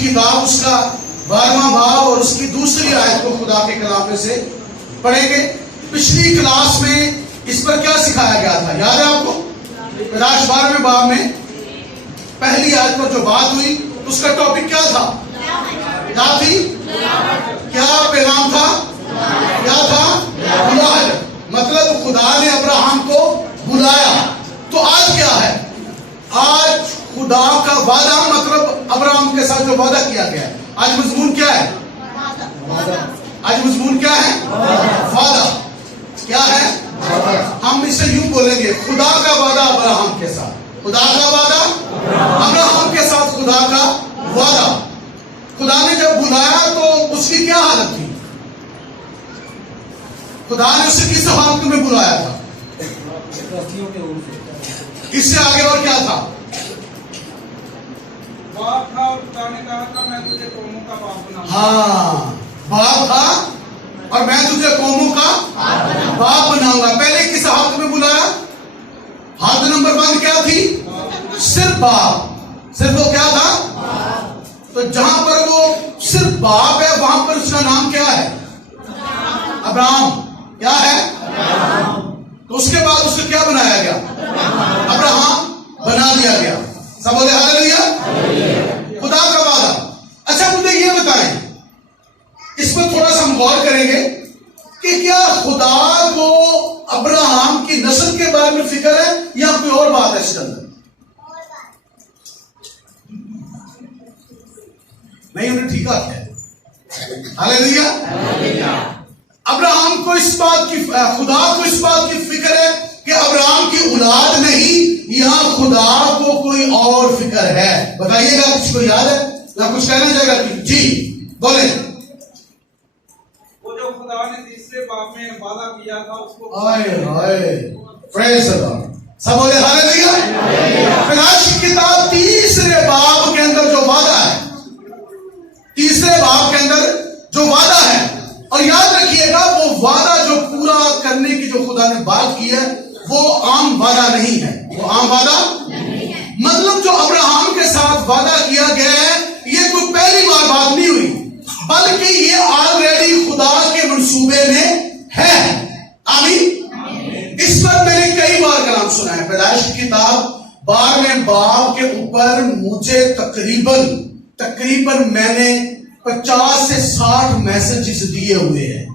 کتاب اس کا 12واں باب اور اس کی دوسری آیت کو خدا کے کلام میں سے پڑھیں گے۔ پچھلی کلاس میں اس پر کیا سکھایا گیا تھا یاد ہے آپ کو؟ پیدائش 12ویں باب میں پہلی آیت پر جو بات ہوئی اس کا ٹاپک کیا تھا؟ کیا تھی؟ کیا پیغام تھا؟ کیا تھا؟ بلاہٹ، مطلب خدا نے ابراہم کو بلایا۔ تو آج کیا ہے؟ آج خدا کا وعدہ، مطلب ابراہم کے ساتھ جو وعدہ کیا گیا ہے، آج مضمون کیا ہے؟ آج مضمون کیا ہے؟ وعدہ۔ کیا ہے؟ ہم اسے یوں بولیں گے، خدا کا وعدہ ابراہم کے ساتھ، خدا کا وعدہ ابراہم کے ساتھ، خدا کا وعدہ۔ خدا نے جب بلایا تو اس کی کیا حالت تھی؟ خدا نے اسے کس حالت میں بلایا تھا؟ اس سے آگے اور کیا تھا؟ باپ تھا اور خدا نے کہا تھا میں تجھے قوموں کا باپ بناؤں گا۔ ہاں، باپ تھا اور میں تجھے قوموں کا باپ بناؤں گا۔ پہلے کس حالت میں بلایا؟ حالت نمبر 1 کیا تھی؟ صرف باپ، صرف وہ کیا تھا؟ تو جہاں پر وہ صرف باپ ہے وہاں پر اس کا نام کیا ہے؟ ابراہم۔ کیا ہے؟ تو اس کے بعد اس کو کیا بنایا گیا؟ ابراہم بنا دیا گیا۔ سب بولے ہاللیلویا۔ خدا کا وعدہ۔ اچھا مجھے یہ بتائیں، اس پر تھوڑا سا ہم غور کریں گے کہ کیا خدا کو ابراہم کی نسل کے بارے میں فکر ہے یا کوئی اور بات ہے اس کے اندر؟ نہیں، انہیں ٹھیکا کیا؟ ہاللیلویا۔ ابراہم کو اس بات کی، خدا کو اس بات کی فکر ہے کہ ابراہم کی اولاد نہیں، یہاں خدا کو کوئی اور فکر ہے؟ بتائیے گا، کسی کو یاد ہے یا کچھ کہنا چاہے گا؟ جی بولیں۔ وہ جو خدا نے تیسرے باب میں وعدہ کیا تھا اس کو پریز اللہ۔ سب بولے ہاللیلویا۔ پیدائش کی کتاب تیسرے باب کے اندر جو وعدہ ہے، تیسرے باب کے اندر جو وعدہ ہے، اور یاد رکھیے گا وہ وعدہ جو پورا کرنے کی جو خدا نے بات کی ہے وہ عام وعدہ نہیں ہے، وہ عام وعدہ نہیں ہے۔ مطلب جو ابراہم کے ساتھ وعدہ کیا گیا ہے یہ کوئی پہلی بار بات نہیں ہوئی، بلکہ یہ آلریڈی خدا کے منصوبے میں ہے۔ آمین۔ اس پر میں نے کئی بار کلام سنا ہے۔ پیدائش کی کتاب 12ویں باب کے اوپر مجھے تقریباً میں نے 50 سے 60 میسجز دیے ہوئے ہیں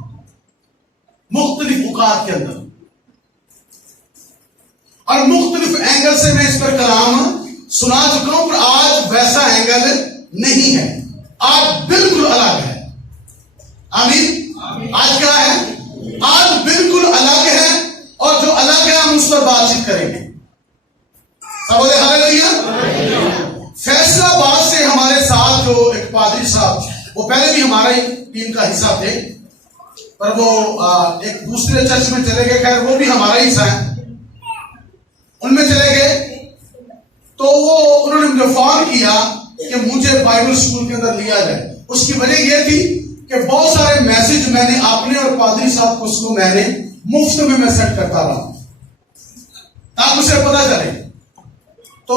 مختلف اوقات کے اندر، اور مختلف اینگل سے میں اس پر کلام سنا چکا ہوں، پر آج ویسا اینگل نہیں ہے، آج بالکل الگ ہے۔ آمین۔ آج کیا ہے؟ آج بالکل الگ ہے، اور جو الگ ہے ہم اس پر بات چیت کریں گے۔ سب بولے ہاللیلویا۔ فیصلہ آباد سے ہمارے ساتھ جو ایک پادری صاحب، وہ پہلے بھی ہمارے ٹیم کا حصہ تھے، پر وہ ایک دوسرے چرچ میں چلے گئے، خیر وہ بھی ہمارا حصہ ہے، ان میں چلے گئے۔ تو وہ انہوں نے مجھے فون کیا کہ مجھے بائبل اسکول کے اندر لیا جائے۔ اس کی وجہ یہ تھی کہ بہت سارے میسج میں نے اپنے اور پادری صاحب کو اس کو میں نے مفت میں سیٹ کرتا رہا تاکہ اسے پتا چلے۔ تو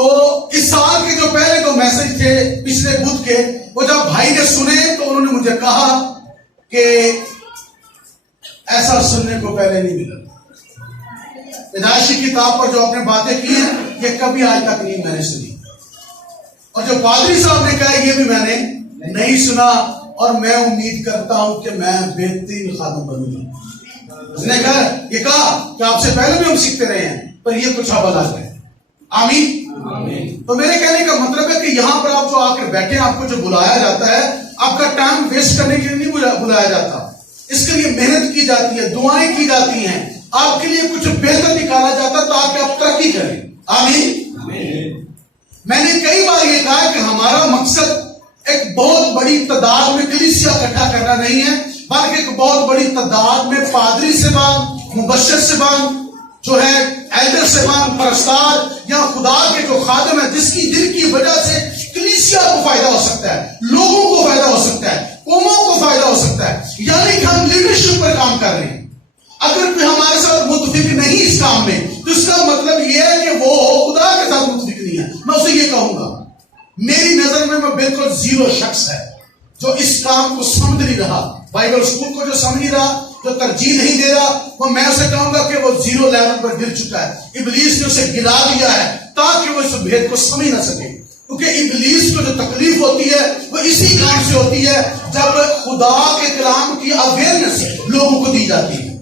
اس سال کے جو پہلے 2 میسج تھے پچھلے بدھ کے، وہ جب بھائی نے سنے تو انہوں نے مجھے کہا کہ ایسا سننے کو پہلے نہیں ملا۔ پیدائش کی کتاب پر جو آپ نے باتیں کی ہیں یہ کبھی آج تک نہیں میں نے سنی، اور جو پادری صاحب نے کہا یہ بھی میں نے نہیں سنا، اور میں امید کرتا ہوں کہ میں بہترین خادم بنوں گا۔ اس نے یہ کہا کہ آپ سے پہلے بھی ہم سیکھتے رہے ہیں، پر یہ کچھ اب الگ ہے۔ آمین۔ تو میرے کہنے کا مطلب ہے کہ یہاں پر آپ جو آ کر بیٹھے ہیں، آپ کو جو بلایا جاتا ہے، آپ کا ٹائم ویسٹ کرنے کے لیے نہیں بلایا جاتا، اس کے لیے محنت کی جاتی ہے، دعائیں کی جاتی ہیں، آپ کے لیے کچھ بہتر نکالا جاتا ہے تاکہ آپ ترقی کریں۔ آمین۔ میں نے کئی بار یہ کہا کہ ہمارا مقصد ایک بہت بڑی تعداد میں کلیسیا اکٹھا کرنا نہیں ہے، بلکہ ایک بہت بڑی تعداد میں پادری صاحبان، مبشر صاحبان، جو ہے ایلڈر صاحبان، پرستار یا خدا کے جو خادم ہے جن کی وجہ سے کلیسیا کو فائدہ ہو سکتا ہے، لوگوں کو فائدہ ہو سکتا ہے، قوموں کو فائدہ ہو سکتا ہے، یعنی کہ ہم لیڈرشپ پر کام کر رہے ہیں۔ اگر کوئی ہمارے ساتھ متفق نہیں اس کام میں تو اس کا مطلب یہ ہے کہ وہ خدا کے ساتھ متفق نہیں ہے، میں اسے یہ کہوں گا۔ میری نظر میں بالکل زیرو شخص ہے جو اس کام کو سمجھ نہیں رہا، بائبل اسکول کو جو سمجھ نہیں رہا، جو ترجیح نہیں دے رہا، وہ میں اسے کہوں گا کہ وہ زیرو لیول پر گر چکا ہے۔ ابلیس نے اسے گرا دیا ہے تاکہ وہ اس بھید کو سمجھ نہ سکے، کیونکہ ابلیس کو جو تکلیف ہوتی ہے وہ اسی کام سے ہوتی ہے جب خدا کے کلام کی اویئرنس لوگوں کو دی جاتی ہے،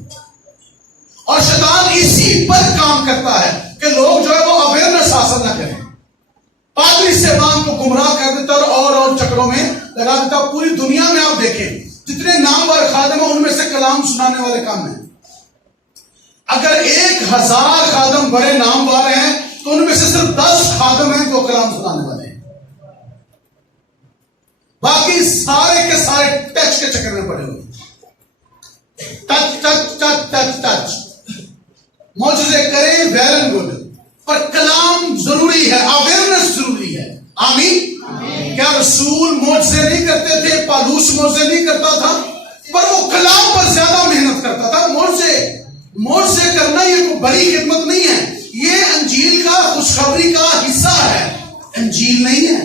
اور شیطان اسی پر کام کرتا ہے کہ لوگ جو ہے وہ اویئرنس حاصل نہ کریں، پادری صاحبان کو گمراہ کر دیتا اور چکروں میں لگا دیتا۔ پوری دنیا میں آپ دیکھیں جتنے نامور خادم ہیں ان میں سے کلام سنانے والے کم ہیں۔ اگر 1000 خادم بڑے نامور ہیں تو ان میں سے صرف 10 خادم ہیں جو کلام سنانے والے ہیں، باقی سارے کے سارے ٹچ کے چکر میں پڑے ہوئے، touch touch touch touch touch, معجزے کریں ویل اینڈ گڈ، پر کلام ضروری ہے، اویئرنس ضروری ہے۔ آمین۔ کیا رسول معجزے نہیں کرتے تھے؟ پالوس معجزے نہیں کرتا تھا، پر وہ کلام پر زیادہ محنت کرتا تھا۔ معجزے کرنا یہ کوئی بڑی خدمت نہیں ہے، یہ انجیل کا خوشخبری کا حصہ ہے، انجیل نہیں ہے۔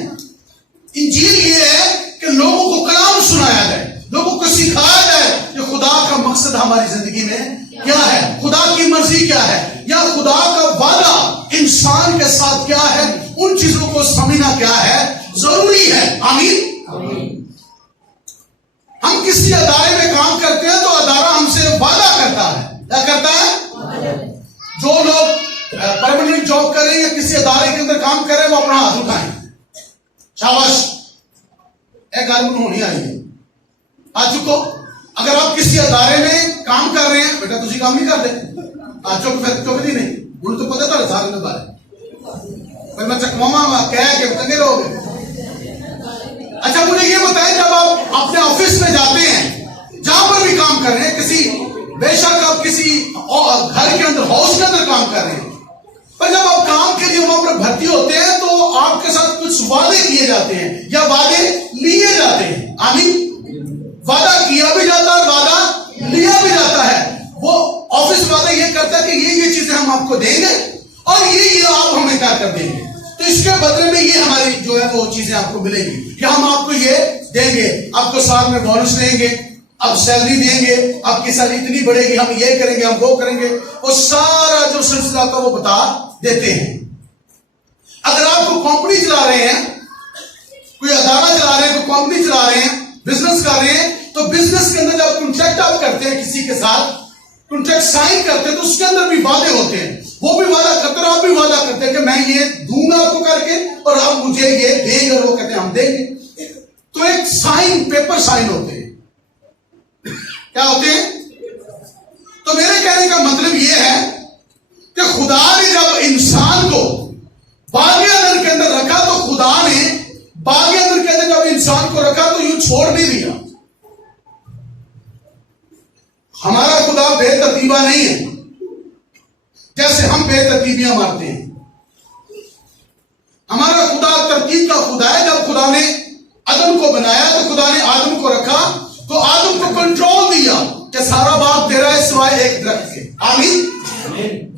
انجیل یہ ہے کہ لوگوں کو کلام سنایا جائے، لوگوں کو سکھایا جائے کہ خدا کا مقصد ہماری زندگی میں کیا ہے، خدا کی مرضی کیا ہے، یا خدا کا وعدہ انسان کے ساتھ کیا ہے، ان چیزوں کو سمجھنا کیا ہے، ضروری ہے۔ آمین۔ ہم کسی ادارے میں کام کرتے ہیں تو ادارہ ہم سے وعدہ کرتا ہے، کیا کرتا ہے؟ جو لوگ پرماننٹ جاب کریں یا کسی ادارے کے اندر کام کریں وہ اپنا ہاتھ اٹھائیں، شاباش، ایک آدمی ہونی آئی آ چکو۔ اگر آپ کسی ادارے میں کام کر رہے ہیں، بیٹا تسی کام نہیں کرتے، چوکتی نہیں، انہیں تو پتہ تھا سارے میں بارے پھر میں چکماما کہہ کے کنگے رہو گے۔ اچھا مجھے یہ بتائیں، جب آپ اپنے آفس میں جاتے ہیں، جہاں پر بھی کام کر رہے ہیں، بے شک آپ کسی گھر کے اندر، ہاؤس کے اندر کام کر رہے ہیں، پر جب آپ کام کے لیے وہاں پر بھرتی ہوتے ہیں تو آپ کے ساتھ کچھ وعدے کیے جاتے ہیں یا وعدے لیے جاتے ہیں۔ آمین۔ وعدہ کیا بھی جاتا ہے، وعدہ لیا بھی جاتا ہے۔ وہ آفس وعدہ یہ کرتا ہے کہ یہ چیزیں ہم آپ کو دیں گے اور یہ آپ ہمیں کیا کر دیں گے، تو اس کے بدلے میں یہ ہماری جو ہے وہ چیزیں آپ کو ملیں گی، کہ ہم آپ کو یہ دیں گے، آپ کو سال میں بونس دیں گے، آپ سیلری دیں گے، آپ کی سیلری اتنی بڑھے گی، ہم یہ کریں گے، ہم وہ کریں گے، وہ سارا جو سلسلہ تھا وہ بتا دیتے ہیں۔ اگر آپ کو کمپنی چلا رہے ہیں، کوئی ادارہ چلا رہے ہیں، کوئی کمپنی چلا رہے ہیں، بزنس کر رہے ہیں، تو بزنس کے اندر جب کنٹریکٹ آپ کرتے ہیں کسی کے ساتھ، کنٹریکٹ سائن کرتے ہیں تو اس کے اندر بھی وعدے ہوتے ہیں، وہ بھی وعدہ کرتے ہیں، آپ بھی وعدہ کرتے ہیں کہ میں یہ دوں گا آپ کو کر کے اور آپ مجھے یہ دیں گے، اور وہ کہتے ہیں ہم دیں گے۔ تو ایک سائن، پیپر سائن ہوتے ہیں، کیا ہوتے ہیں؟ تو میرے کہنے کا مطلب یہ ہے کہ خدا نے جب انسان کو باغ عدن کے اندر رکھا تو خدا نے باغ عدن کے اندر جب انسان کو رکھا تو یوں چھوڑ نہیں دیا۔ ہمارا خدا بے ترتیبہ نہیں ہے جیسے ہم بے ترتیبیاں مارتے ہیں۔ ہمارا خدا ترتیب کا خدا ہے۔ جب خدا نے آدم کو بنایا تو خدا نے آدم کو رکھا تو آدم کو کنٹرول دیا کہ سارا باغ تیرا ہے سوائے ایک درخت کے۔ آمین۔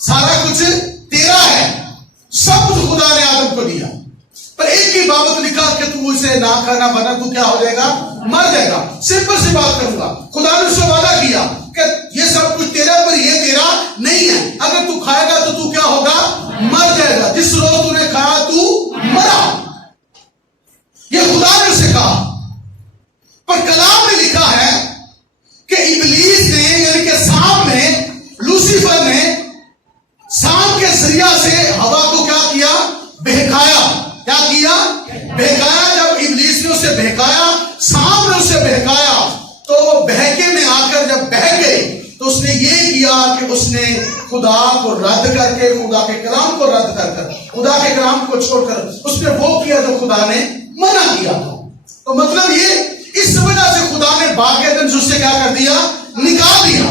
سارا کچھ تیرا ہے، سب کچھ خدا نے آدم کو دیا، پر ایک ہی بابت لکھا کہ تو اسے نہ کھانا بنا، تو کیا ہو جائے گا؟ مر جائے گا۔ سمپل سی بات کروں گا، خدا نے اسے وعدہ کیا کہ یہ سب کچھ تیرا، پر یہ تیرا نہیں ہے، اگر تو کھائے گا تو تو کیا ہوگا؟ مر جائے گا۔ جس روز تو نے کھایا تو مرا، یہ خدا نے اسے کہا۔ پر کلام میں لکھا ہے کہ ابلیس نے، یعنی کہ سانپ نے، لوسیفر نے سانپ کے ذریعہ سے ہوا کو کیا کیا؟ بہکایا۔ کیا کیا؟ بہکایا۔ جب ابلیس نے اسے بہکایا، سانپ نے اسے بہکایا، تو وہ بہکے میں آ کر جب بہک گئی تو اس نے یہ کیا کہ اس نے خدا کو رد کر کے، خدا کے کلام کو رد کر کر، خدا کے کلام کو چھوڑ کر اس نے وہ کیا جو خدا نے منع کیا تھا۔ تو مطلب یہ، اس وجہ سے خدا نے باغ عدن سے کیا کر دیا؟ نکال دیا۔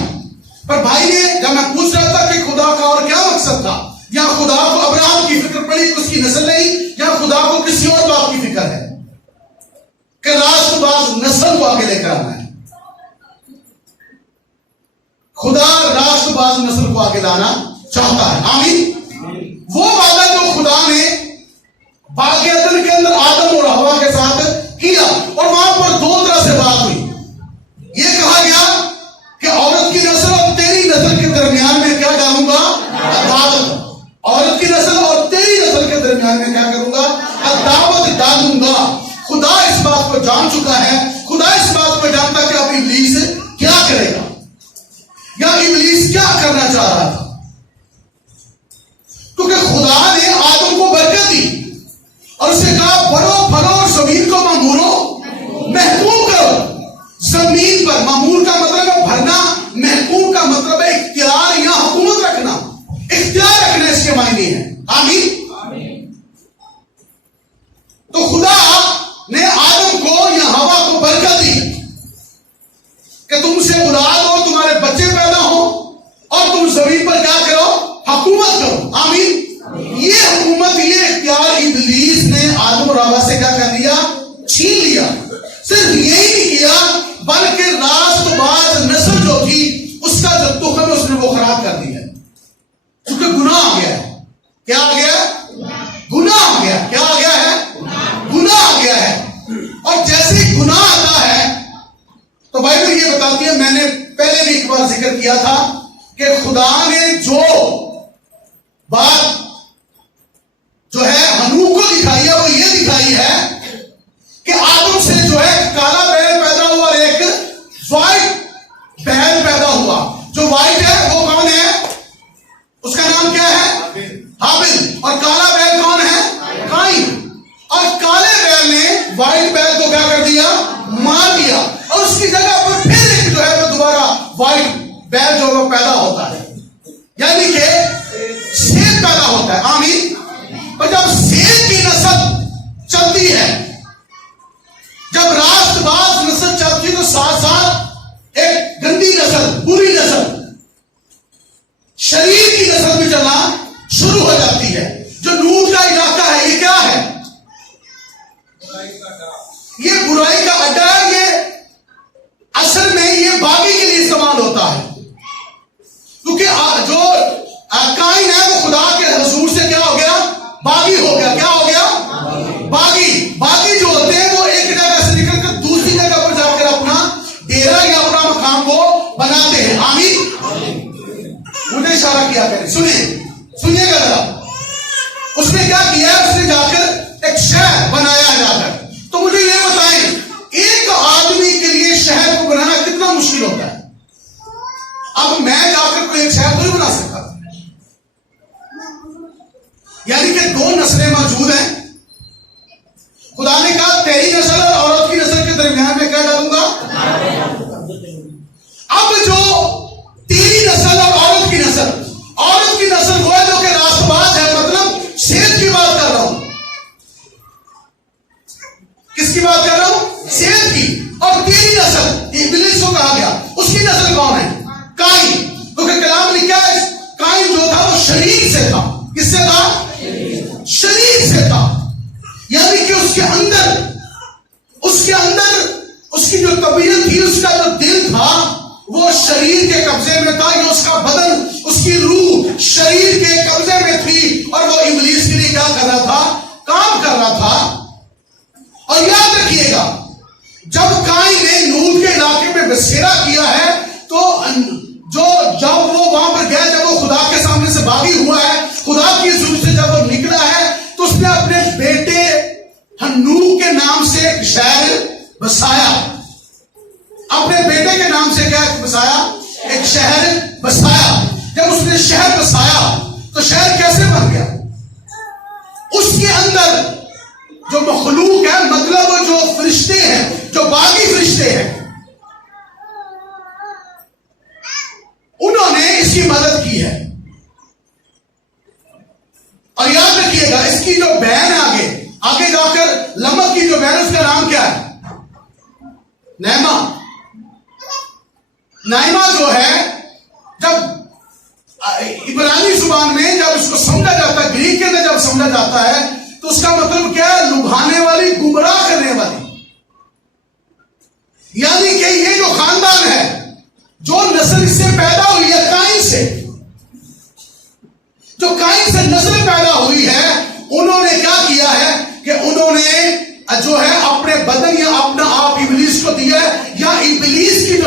پر بھائی نے جب میں پوچھ رہا تھا کہ خدا کا اور کیا مقصد تھا، یا خدا کو ابراہیم کی فکر پڑی کہ اس کی نسل نہیں، یا خدا کو کسی اور بات کی فکر ہے کہ راست باز نسل کو آگے لے کر آنا ہے۔ خدا راست باز نسل کو آگے لانا چاہتا ہے۔ آمین۔ وہ وعدہ جو خدا نے باغ عدن کے اندر آدم اور ہوا کے ساتھ کیا، اور وہاں پر دو طرح سے بات ہوئی. یہ کہا گیا کہ عورت کی نسل اور تیری نسل کے درمیان میں کیا ڈالوں گا؟ عداوت. عورت کی نسل اور تیری نسل کے درمیان میں کیا کروں گا؟ عداوت ڈالوں گا. خدا اس بات کو جان چکا ہے، خدا اس بات کو جانتا کہ اب ابلیس کیا کرے گا یا ابلیس کیا کرنا چاہ رہا تھا. کیونکہ خدا نے آدم کو برکت دی اور اسے کہا بڑھو پھلو اور زمین کو مامورو محکوم کرو. زمین پر معمور کا مطلب ہے بھرنا، محکوم کا مطلب ہے اختیار یا حکومت رکھنا، اختیار رکھنا اس کے معنی ہے. آمین. تو خدا نے آدم کو یا ہوا کو برکت دی کہ تم سے اولاد ہو، تمہارے بچے پیدا ہو اور تم زمین پر کیا کرو؟ حکومت کرو. آمین. یہ حکومت، یہ اختیار ابلیس نے آدم اور ہوا سے کیا کر لیا؟ چھین لیا. صرف یہی نہیں کیا بلکہ راست باز نسل جو تھی اس کا جو تخم اس نے وہ خراب کر دیا، کیونکہ گناہ آ گیا ہے. کیا آ گیا؟ گناہ آ گیا. کیا آ گیا ہے؟ گناہ آ گیا ہے. اور جیسے ہی گناہ آتا ہے تو بائبل یہ بتاتی ہے، میں نے پہلے بھی ایک بار ذکر کیا تھا کہ خدا نے جو بات جو ہے ہنوک کو دکھائی ہے وہ یہ دکھائی ہے کہ آدم سے جو ہے کالا بیل پیدا ہوا اور ایک وائٹ بیل پیدا ہوا. جو وائٹ ہے وہ کون ہے؟ اس کا نام کیا ہے؟ ہابل. اور کالا بیل کون ہے؟ قائن. اور کالے بیل نے وائٹ بیل کو کیا کر دیا؟ مار دیا. اور اس کی جگہ پر پھر ایک جو ہے وہ دوبارہ وائٹ بیل جو وہ پیدا ہوتا ہے، یعنی کہ سیب پیدا ہوتا ہے. آمین. اور جب سیب کی نسل چلتی ہے، جب راست باز نسل چلتی ہے تو ساتھ ساتھ ایک گندی نسل، بری نسل، شریر کی نسل بھی چلنا شروع ہو جاتی ہے. جو نور کا علاقہ ہے یہ کیا ہے؟ یہ برائی کا اڈا ہے. یہ اصل میں یہ باغی کے لیے استعمال ہوتا ہے، کیونکہ جو قائن ہے وہ خدا کے حضور سے کیا ہو گیا؟ باغی ہو گیا. کیا ہو گیا؟ باغی جو ہوتے ہیں وہ ایک جگہ سے نکل کر دوسری جگہ پر جا کر اپنا ڈیرا یا اپنا مقام کو بناتے ہیں. آمین. مجھے اشارہ کیا کریں، سنیے گا ذرا. اس نے کیا کیا؟ اس نے جا کر ایک شہر بنایا جا کر. تو مجھے یہ بتائیں ایک آدمی کے لیے شہر کو بنانا کتنا مشکل ہوتا ہے؟ اب میں جا کر کوئی ایک شہر نہیں بنا سکتا، یعنی کہ دو نسلیں موجود ہیں. خدا نے کہا تیری نسل اور عورت کی نسل کے درمیان میں کیا ڈالوں گا؟ اب جو تیری نسل اور عورت کی نسل وہ ہے جو کہ راست باز ہے، مطلب صحت کی بات کر رہا ہوں. کس کی بات کر رہا ہوں؟ صحت کی. اور تیری نسل ابلیس کو کہا گیا، اس کی نسل کون ہے؟ قائن. کیونکہ کلام لکھا ہے قائن جو تھا وہ شریر سے تھا. کس سے تھا؟ شریر سے تھا. یعنی کہ اس کے اندر اس کی جو طبیعت تھی، اس کا جو دل تھا وہ شریر کے قبضے میں تھا، یا اس کا بدن، اس کی روح شریر کے قبضے میں تھی. اور وہ ابلیس کے لیے کیا کر رہا تھا؟ کام کر رہا تھا. اور یاد رکھیے گا جب قائن نے نوح کے علاقے میں بسیرا کیا ہے تو جب وہ وہاں پر گیا، جب وہ خدا کے سامنے سے باغی ہوا ہے، خدا کی حضور سے جب وہ نکلا ہے تو اس نے اپنے بیٹے نوح کے نام سے ایک شہر بسایا. اپنے بیٹے کے نام سے کیا بسایا؟ ایک شہر بسایا. جب اس نے شہر بسایا تو شہر کیسے بن گیا؟ اس کے اندر جو مخلوق ہے، مطلب جو فرشتے ہیں، جو باغی فرشتے ہیں، انہوں نے اس کی مدد کی ہے. اور یاد رکھیے گا اس کی جو بہن ہے آگے جا کر لمک کی جو بہن، اس کا نام کیا ہے؟ نائمہ جو ہے، جب عبرانی زبان میں جب اس کو سمجھا جاتا ہے، گریک کے اندر جب سمجھا جاتا ہے تو اس کا مطلب کیا ہے؟ لبھانے والی، گمراہ کرنے والی. یعنی کہ یہ جو خاندان ہے، جو نسل اس سے پیدا ہوئی ہے قائن سے، جو قائن سے نسل پیدا ہوئی ہے، انہوں نے کیا کیا ہے؟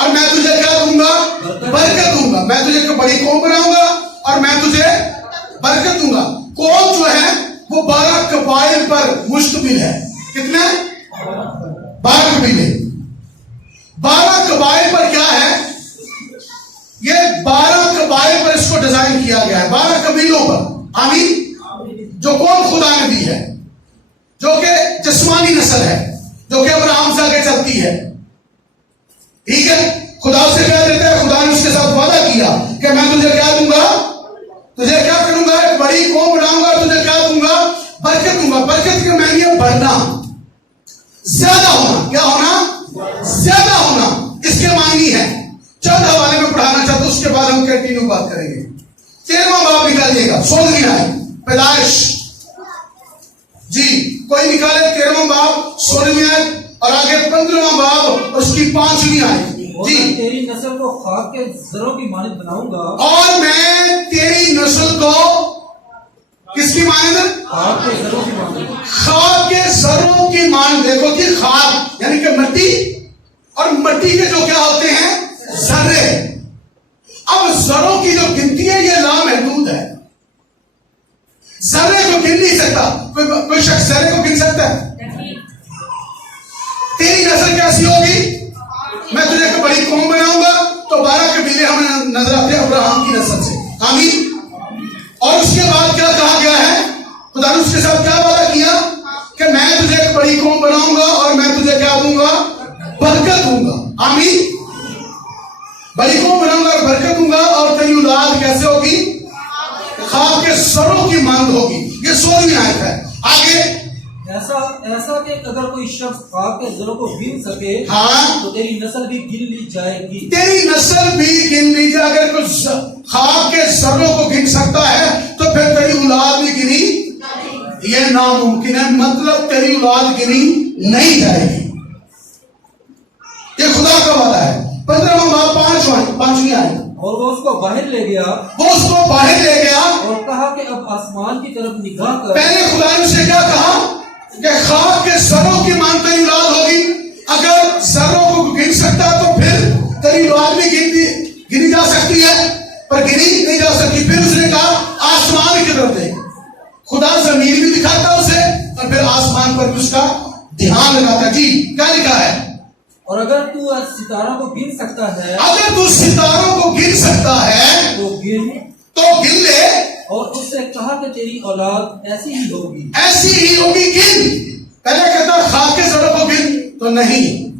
اور میں تجھے کیا دوں گا؟ برکت دوں گا. میں تجھے ایک بڑی قوم بناؤں گا اور میں تجھے برکت دوں گا. قوم جو ہے وہ 12 قبائل پر مشتمل ہے. کتنے؟ 12 قبیلے. 12 قبائل پر کیا ہے؟ یہ 12 قبائل پر اس کو ڈیزائن کیا گیا ہے. 12 قبیلوں پر. آمین. جو قوم خدا نے دی ہے, جو کہ جسمانی نسل ہے, جو کہ ابراہیم سے آگے چلتی ہے. ٹھیک ہے. خدا سے کیا دیتا ہے؟ خدا نے اس کے ساتھ وعدہ کیا کہ میں تجھے کیا دوں گا؟ تجھے کیا کروں گا؟ ایک بڑی قوم بناؤں گا. تجھے کیا دوں گا؟ برکت دوں گا. برکت کے معنی ہے بڑھنا, زیادہ ہونا. کیا ہونا؟ زیادہ ہونا. اس کے معنی ہے چند حوالے میں پڑھانا چاہتا ہوں, اس کے بعد ہم کنٹینیو بات کریں گے. 13واں باب نکالیے گا. 16ویں آیت پیدائش. جی کوئی نکالے 13واں باب 16ویں آیت اور آگے 15واں باب اس کی 5ویں آیت. جی تیری نسل کو خاک کے زروں کی مانند بناؤں گا. اور میں تیری نسل کو کس کی مانند؟ خاک کے زروں کی مانند. خاک کے زروں کی مانند. دیکھو کہ خاک یعنی کہ مٹی, اور مٹی کے جو کیا ہوتے ہیں؟ ذرے. اب ذروں کی جو گنتی ہے یہ لامحدود ہے. ذرے کو گن نہیں سکتا. کوئی شخص ذرے کو گن سکتا ہے؟ تیری نسل کیسی ہوگی؟ میں تجھے ایک بڑی قوم بناؤں گا. تو 12 قبیلے ہمیں نظر آتے ہیں ابراہیم کی نسل سے. آمین. اور اس کے بعد کیا کہا گیا ہے؟ خدا نے اس کے ساتھ کیا وعدہ کیا کہ میں تجھے ایک بڑی قوم بناؤں گا اور میں تجھے کیا دوں گا؟ برکت دوں گا. آمین. بڑی قوم بناؤں گا اور برکت دوں گا. اور تیری اولاد کیسے ہوگی؟ خاک کے سروں کی مانند ہوگی. یہ 16ویں آیت ہے. آگے ایسا کہ اگر کوئی شخص خاک کے زروں کو گن سکے ہاں تو تیری نسل بھی گن لی جائے گی. تیری نسل بھی گن لی جائے. اگر کوئی خاک کے ذروں کو گن سکتا ہے تو پھر تیری اولاد بھی گنی. یہ ناممکن ہے. مطلب تیری اولاد گنی نہیں جائے گی. یہ خدا کا وعدہ ہے. 15واں باب 5ویں آیت. اور وہ اس کو باہر لے گیا. وہ اس کو باہر لے گیا اور کہا کہ اب آسمان کی طرف نگاہ کر. پہلے خدا نے اسے کیا کہا کہ خاک کے ذروں کی مانند تیری اولاد ہوگی. اگر ذروں کو گن سکتا تو پھر تیری اولاد بھی گنی جا سکتی ہے, پر گنی نہیں جا سکتی. پھر اس نے کہا آسمان کی طرف دیکھ. خدا زمین بھی دکھاتا اسے اور پھر آسمان پر بھی اس کا دھیان لگاتا. جی کیا لکھا ہے؟ اور اگر تو ستاروں کو گن سکتا ہے, اگر تو ستاروں کو گن سکتا ہے تو گن لے. اور اس سے کہا کہ تیری اولاد ایسی ہی ہوگی. ایسی ہی ہوگی. گن. پہلے کہتا خاک کے زروں کو گن تو نہیں.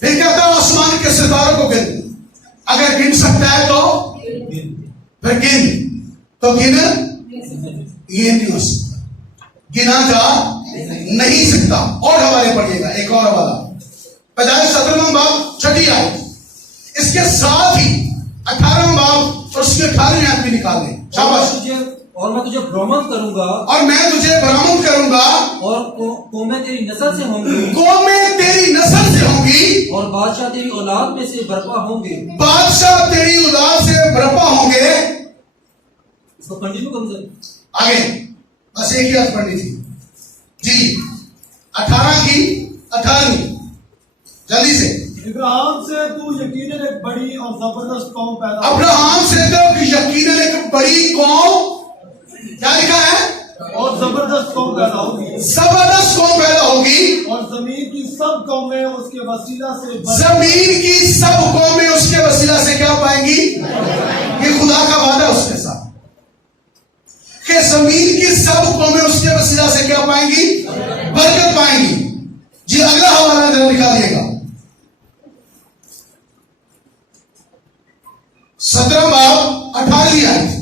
پھر کہتا آسمان کے ستاروں کو گن. اگر گن سکتا ہے تو پھر گن. تو گن یہ نہیں ہو سکتا. گنا جا نہیں سکتا. اور حوالے پڑھیے گا. ایک اور حوالہ پیدائش 17واں باب 6 آیت. اس کے ساتھ ہی 18واں باب اور اس کے 18ویں آیت بھی نکال دیں. شاباش. اور میں تجھے برہمن کروں گا. اور میں تجھے برہمن کروں گا. اور قومیں تیری نسل سے ہوں گی. قومیں تیری نسل سے ہوں گی. اور بادشاہ تیری اولاد میں سے برپا ہوں گے. بادشاہ تیری اولاد سے برپا ہوں گے. اس کو کنٹینیو کروں گا. آگے بس ایک ہی آیت پڑھنی تھی. جی 18 کی 18ویں جلدی سے. ابراہیم سے تو یقیناً ایک بڑی اور زبردست قوم پیدا ہوگی. ابراہیم سے تو یقیناً ایک بڑی قوم. کیا لکھا ہے؟ اور زبردست قوم پیدا ہوگی. زبردست قوم پیدا ہوگی. اور زمین کی سب قومیں اس کے وسیلہ سے زمین کی سب قومیں اس کے وسیلہ سے کیا پائیں گی؟ یہ خدا کا وعدہ ہے اس کے ساتھ کہ زمین کی سب قومیں اس کے وسیلہ سے کیا پائیں گی؟ برکت پائیں گی. جی اگلا حوالہ ذرا نکالیے گا. 17 باب 18ویں آیت.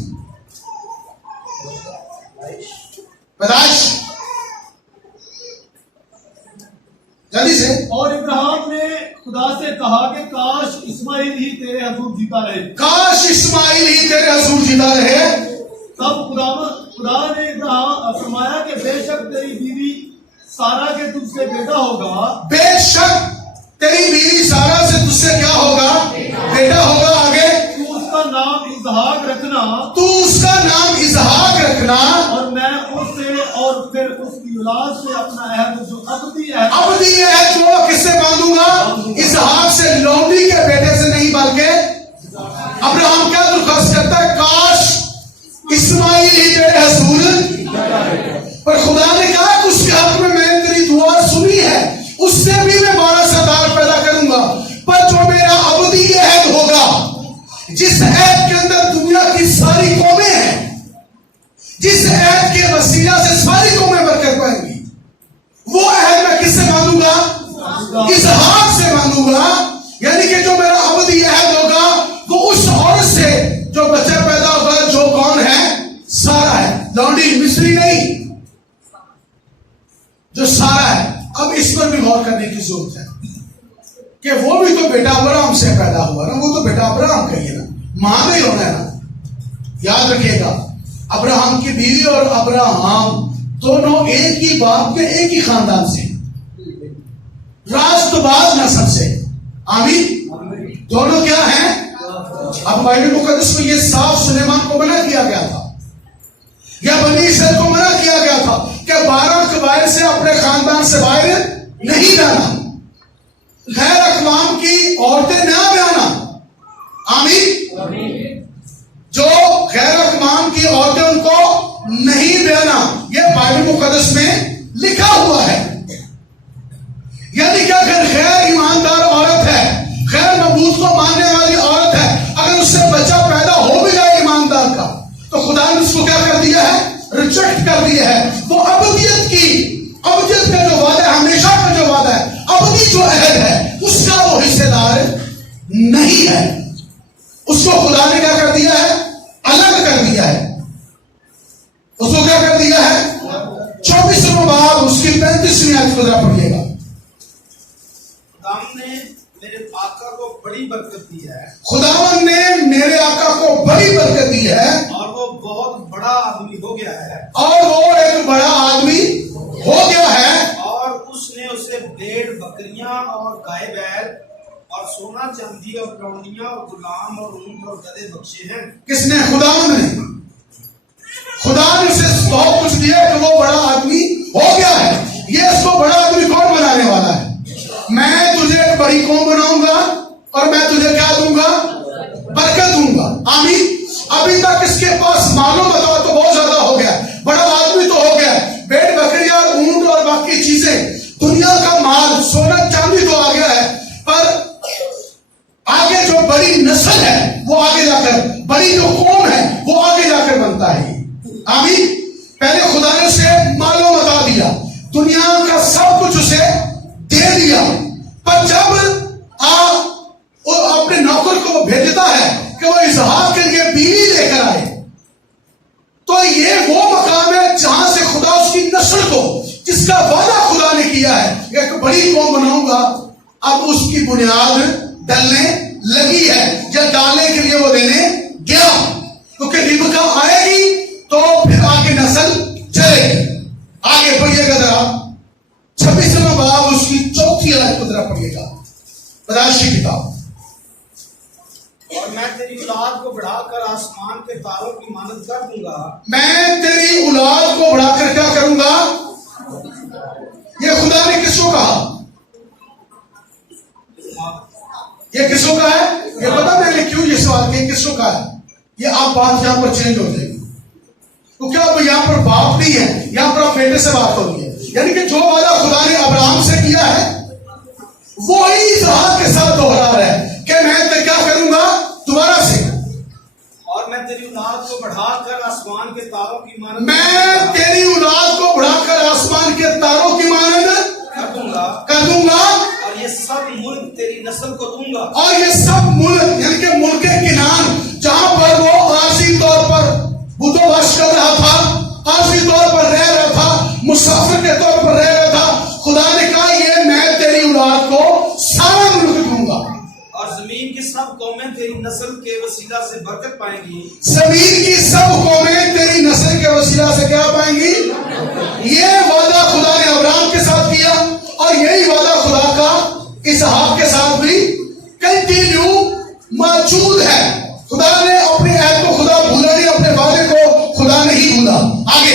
پیدائش جلدی سے. اور ابراہیم نے خدا سے کہا کہ کاش اسماعیل ہی تیرے حضور جیتا رہے. کاش اسماعیل ہی تیرے حضور جیتا رہے. تب خدا نے ابراہیم فرمایا کہ بے شک تیری بیوی سارا کے تجھ سے بیٹا ہوگا. بے شک تیری بیوی سارا سے تجھ سے کیا ہوگا؟ بیٹا ہوگا. آگے تو اس کا نام اسحاق رکھنا. تو اس کا نام اسحاق رکھنا. اور میں اس سے اور پھر اس کی اولاد سے اپنا عہد جو ابدی ہے ابدی ہے جو کس سے باندھوں گا؟ اسحاق سے. لونڈی کے بیٹے سے نہیں نہیں بلکہ ابراہم کیا درخواست کرتا ہے؟ کاش اسماعیل ہی تیرے حضور، پر خدا نے کہا کہ اس کے حق میں نے تیری دعا سنی ہے، اس سے بھی میں 12 سردار پیدا کروں گا، پر جو میرا ابدی عہد ہوگا، جس عہد کے اندر دنیا کی ساری قومیں ہیں، جس عہد کے وسیلہ سے ساری قومیں برکت پائیں گی، وہ عہد میں کس سے باندھوں گا؟ اسحاق سے باندھوں گا۔ یعنی کہ جو میرا ابدی عہد ہوگا وہ اس عورت سے جو بچہ پیدا ہوگا جو کون ہے؟ سارا ہے، لونڈی مصری نہیں، جو سارا ہے۔ اب اس پر بھی غور کرنے کی ضرورت ہے کہ وہ بھی تو بیٹا ابراہم سے پیدا ہوا نا، وہ تو بیٹا ابراہم کا ہی ہے نا، ماں کا ہی ہونا ہے نا۔ یاد رکھیے گا ابراہم کی بیوی اور ابراہم دونوں ایک ہی باپ کے ایک ہی خاندان سے، راست باز نسل سے، آمین۔ دونوں کیا ہیں؟ اب بائبل مقدس میں یہ صاف سلیمان کو منع کیا گیا تھا، یا بنی اسرائیل کو منع کیا گیا تھا کہ 12 قبائل سے اپنے خاندان سے باہر نہیں جانا، غیر اقوام کی عورتیں نہ بیانا، آمین۔ جو غیر اقوام کی عورتیں ان کو نہیں بیانا، یہ بائبل مقدس میں لکھا ہوا ہے۔ یعنی کہ اگر غیر ایماندار عورت ہے، غیر معبود کو ماننے والی عورت ہے، اگر اس سے بچہ پیدا ہو بھی جائے ایماندار کا، تو خدا نے اس کو کیا کر دیا ہے؟ ریجیکٹ کر دیا ہے۔ وہ ابدیت کا جو وعدہ ہے، ہمیشہ کا جو وعدہ ہے، ابدی جو عہد ہے، اس کا وہ حصے دار نہیں ہے۔ اس کو خدا نے کیا کر دیا ہے؟ الگ کر دیا ہے۔ اس کو کیا کر دیا ہے؟ 24واں باب اس کی 35ویں آیت کو ذرا پڑھیے گا۔ خداوند نے میرے آقا کو بڑی برکت دی ہے، خداوند نے میرے آقا کو بڑی برکت دی ہے، اور وہ بہت بڑا آدمی ہو گیا ہے، اور وہ ایک بڑا آدمی ہو گیا ہے، اور اس نے اسے بھیڑ بکریاں اور گائے بیل اور سونا چاندی اور لونڈیاں اور غلام اور اونٹ اور گدھے بخشے ہیں۔ کس نے؟ خداوند نے۔ خدا نے اسے بہت کچھ دیا کہ وہ بڑا آدمی ہو گیا ہے۔ یہ اس کو بڑا آدمی کون بنانے والا ہے؟ میں تجھے ایک بڑی قوم بناؤں گا اور میں تجھے کیا دوں گا؟ برکت دوں گا، آمین۔ ابھی تک اس کے پاس معلوم بتا تو بہت زیادہ ہو گیا، بڑا آدمی تو ہو گیا، بھیڑ بکریاں اور اونٹ اور باقی چیزیں، دنیا کا مال، سونا چاندی تو آ گیا ہے، پر آگے جو بڑی نسل ہے وہ آگے جا کر، بڑی جو قوم ہے وہ آگے جا کر بنتا ہے، آمین۔ پہلے خدا نے اسے معلوم بتا دیا، دنیا کا سب کچھ اسے دے دیا، پر جب اپنے نوکر کو بھیجتا ہے کہ وہ اسحاق کے لیے بیوی لے کر آئے، تو یہ وہ مقام ہے جہاں سے خدا اس کی نسل کو، جس کا وعدہ خدا نے کیا ہے ایک بڑی قوم بناؤں گا، اب اس کی بنیاد ڈلنے لگی ہے، یا ڈالنے کے لیے وہ دینے گیا، کیونکہ ربکا آئے گی تو پھر آگے نسل چلے گی۔ آگے پڑھیے گا ذرا 26واں باب اس کی 4تھی آیت کو ذرا پڑھیے گا، پیدائشی کتاب۔ اور میں تیری اولاد کو بڑھا کر آسمان کے تاروں کی مانند کر دوں گا، میں تیری اولاد کو بڑھا کر کیا کروں گا؟ یہ خدا نے کس کو کہا؟ یہ کس کو کہا ہے؟ یہ پتا میں نے کیوں یہ سوال کیا کس کو کہا ہے؟ یہ آپ بات یہاں پر چینج ہو جائے گی، کیونکہ اب یہاں پر باپ نہیں ہے، یہاں پر آپ بیٹے سے بات ہو رہی ہے۔ یعنی کہ جو وعدہ خدا نے ابراہم سے کیا ہے وہی اسحاق کے ساتھ دوہرا رہا ہے کہ میں کیا کروں گا؟ دوبارہ سے، اور میں تیری اولاد کو بڑھا کر آسمان کے تاروں کی مانند میں تیری اولاد کو بڑھا کر آسمان کے تاروں کی مانند کر دوں گا، اور یہ سب ملک تیری نسل کو دوں گا، اور یہ سب ملک یعنی کہ ملک کنعان جہاں پر وہ عارضی طور پر بدوباش کر رہا تھا، عارضی طور پر رہ رہا تھا، مسافر کے طور پر رہ رہا تھا، خدا نے کہا یہ میں تیری اولاد کو سارا ملک دوں گا، اور زمین کی سب قومیں تیری نسل کے وسیلہ سے برکت پائیں گی۔ زمین کی سب قومیں تیری نسل کے وسیلہ سے کیا پائیں گی؟ یہ وعدہ خدا نے ابراہم کے ساتھ کیا، اور یہی وعدہ خدا کا اسحاق کے ساتھ بھی کنٹینیو موجود ہے۔ خدا نے اپنے عہد کو خدا بھولا نہیں، اپنے وعدے کو خدا نہیں بھولا۔ آگے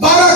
12